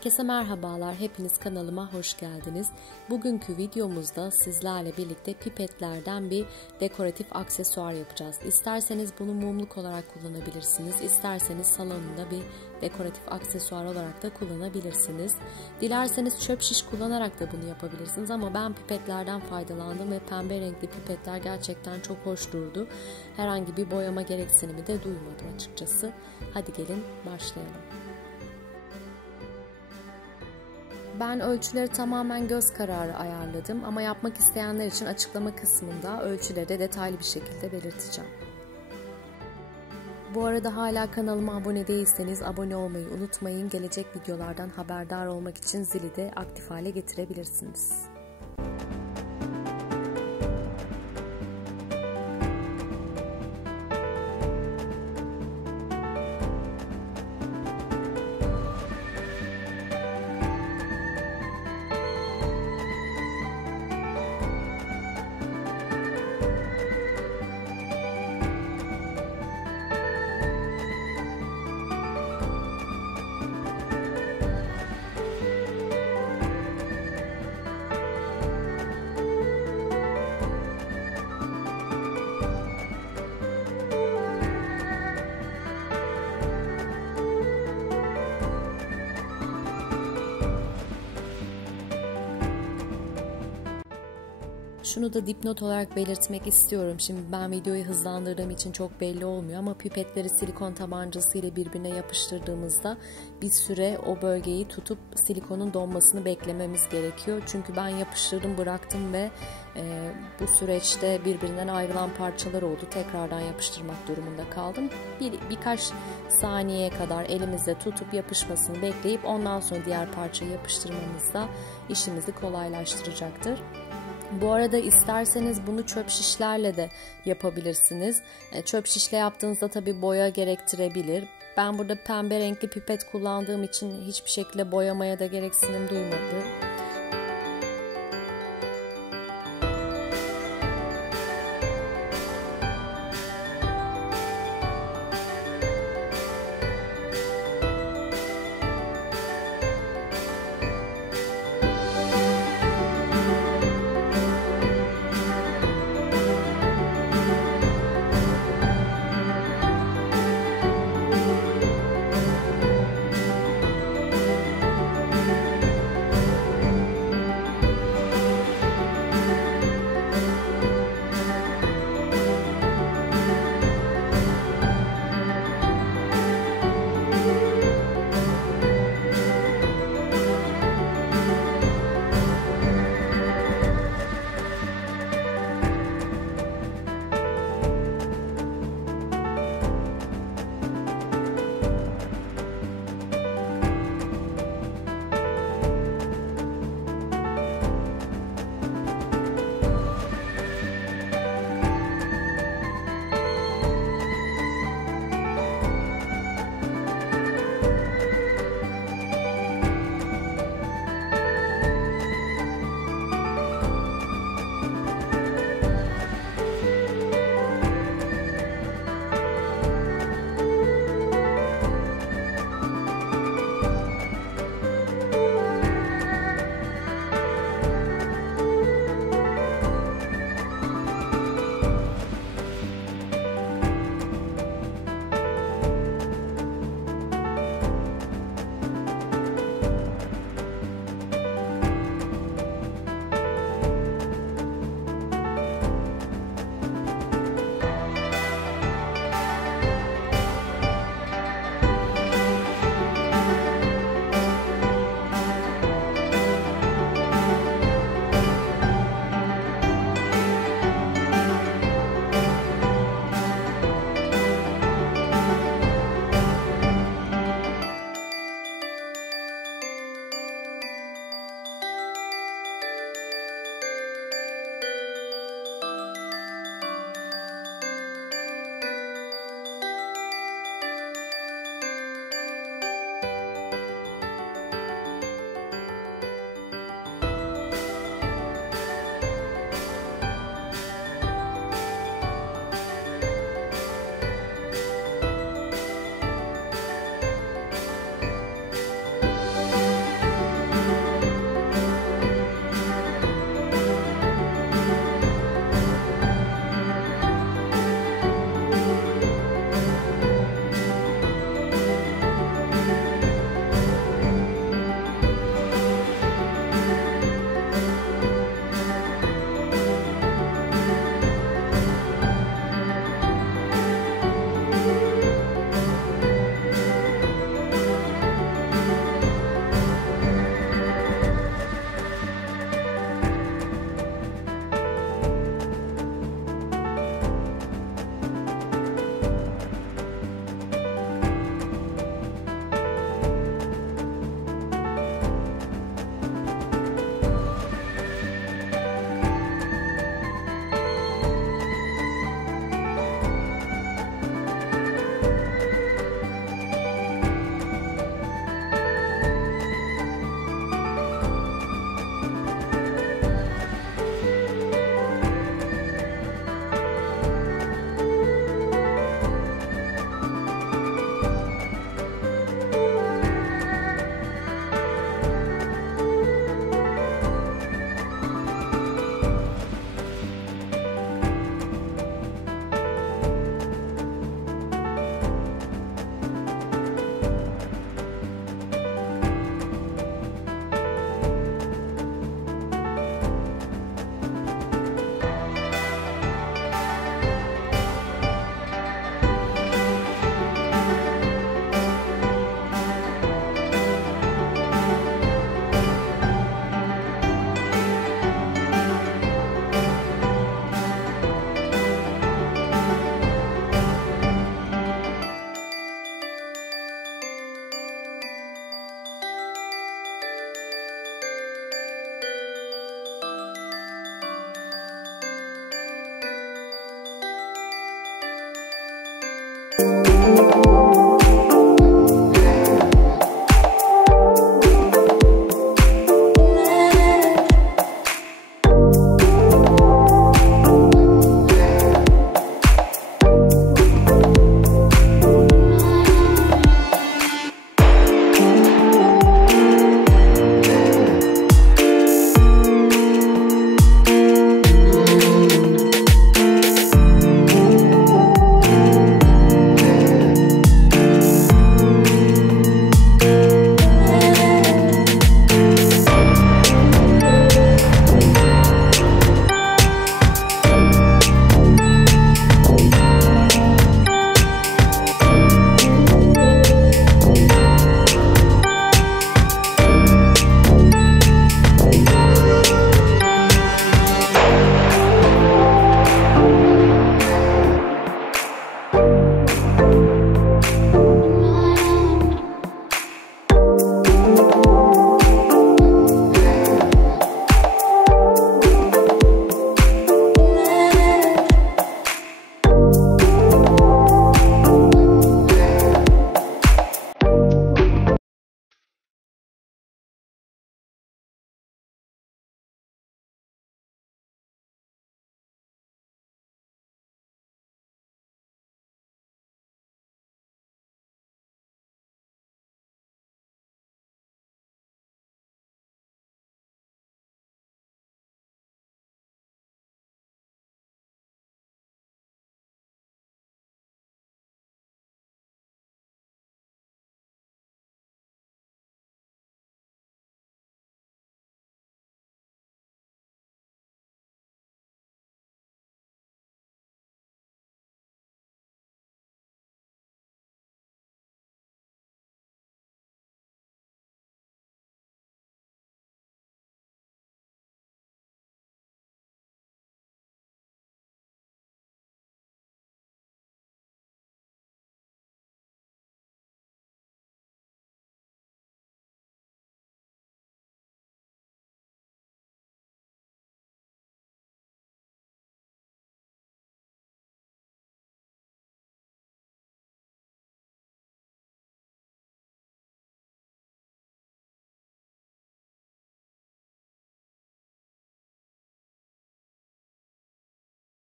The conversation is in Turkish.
Herkese merhabalar, hepiniz kanalıma hoş geldiniz. Bugünkü videomuzda sizlerle birlikte pipetlerden bir dekoratif aksesuar yapacağız. İsterseniz bunu mumluk olarak kullanabilirsiniz, isterseniz salonunda bir dekoratif aksesuar olarak da kullanabilirsiniz. Dilerseniz çöp şiş kullanarak da bunu yapabilirsiniz ama ben pipetlerden faydalandım ve pembe renkli pipetler gerçekten çok hoş durdu. Herhangi bir boyama gereksinimi de duymadım açıkçası. Hadi gelin başlayalım. Ben ölçüleri tamamen göz kararı ayarladım ama yapmak isteyenler için açıklama kısmında ölçüleri de detaylı bir şekilde belirteceğim. Bu arada hala kanalıma abone değilseniz abone olmayı unutmayın. Gelecek videolardan haberdar olmak için zili de aktif hale getirebilirsiniz. Şunu da dipnot olarak belirtmek istiyorum. Şimdi ben videoyu hızlandırdığım için çok belli olmuyor ama pipetleri silikon tabancası ile birbirine yapıştırdığımızda bir süre o bölgeyi tutup silikonun donmasını beklememiz gerekiyor. Çünkü ben yapıştırdım, bıraktım ve bu süreçte birbirinden ayrılan parçalar oldu. Tekrardan yapıştırmak durumunda kaldım. Birkaç saniyeye kadar elimizde tutup yapışmasını bekleyip ondan sonra diğer parçayı yapıştırmamız da işimizi kolaylaştıracaktır. Bu arada isterseniz bunu çöp şişlerle de yapabilirsiniz. Çöp şişle yaptığınızda tabi boya gerektirebilir. Ben burada pembe renkli pipet kullandığım için hiçbir şekilde boyamaya da gereksinim duymadım.